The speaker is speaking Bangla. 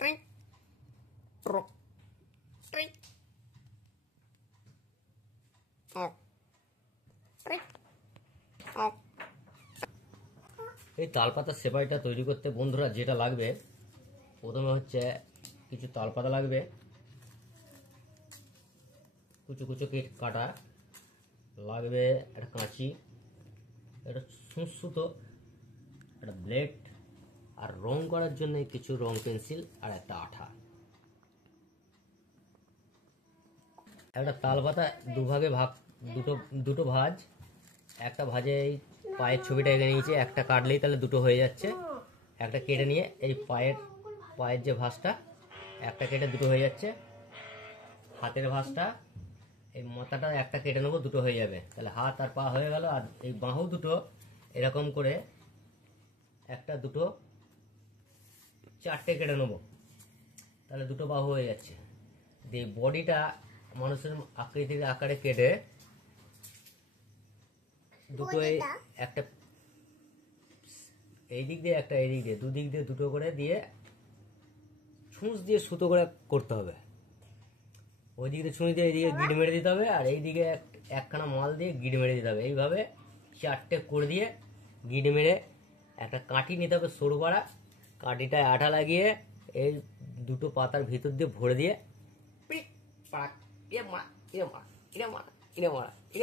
Trink, trok, trink, ok, trink, ok. এই তালপাতার সেপাইটা তৈরি করতে বন্ধুরা যেটা লাগবে, প্রথমে হচ্ছে কিছু তালপাতা লাগবে, কুচো কুচো কাটা লাগবে, একটা কাঁচি, একটা সুতো, একটা ব্লেড, আর রং করার জন্য কিছু রং পেন্সিল আর একটা আঠা। একটা তালপাতা দুভাগে ভাগ, দুটো ভাঁজ। একটা ভাঁজে এই পায়ের ছবিটা এঁকে নিয়েছে, একটা কাটলেই তাহলে দুটো হয়ে যাচ্ছে। একটা কেটে নিয়ে এই পায়ের যে ভাঁজটা, একটা কেটে দুটো হয়ে যাচ্ছে। হাতের ভাঁজটা, এই মাথাটা একটা কেটে নেবো, দুটো হয়ে যাবে, তাহলে হাত আর পা হয়ে গেল। আর এই বাহু দুটো এরকম করে একটা, দুটো, চারটে কেটে নেবো, তাহলে দুটো বাহু হয়ে যাচ্ছে। দিয়ে বডিটা মানুষের আকৃতির আকারে কেটে দুটো, একটা এই দিক দিয়ে একটা এই দিক দিয়ে, দুদিক দিয়ে দুটো করে দিয়ে ছুঁচ দিয়ে সুতো করে করতে হবে। ওই দিক দিয়ে ছুঁচ দিয়ে এইদিকে গিট মেরে দিতে হবে, আর এইদিকে একখানা মাল দিয়ে গিট মেরে দিতে হবে। এইভাবে চারটে করে দিয়ে গিট মেরে একটা কাঠি নিতে হবে সরু পাড়া, কাঠিটায় আঠা লাগিয়ে এই দুটো পাতার ভিতর দিয়ে ভরে দিয়ে পিক পাক, এ মা, এ মা, এ মা, এ মা, এ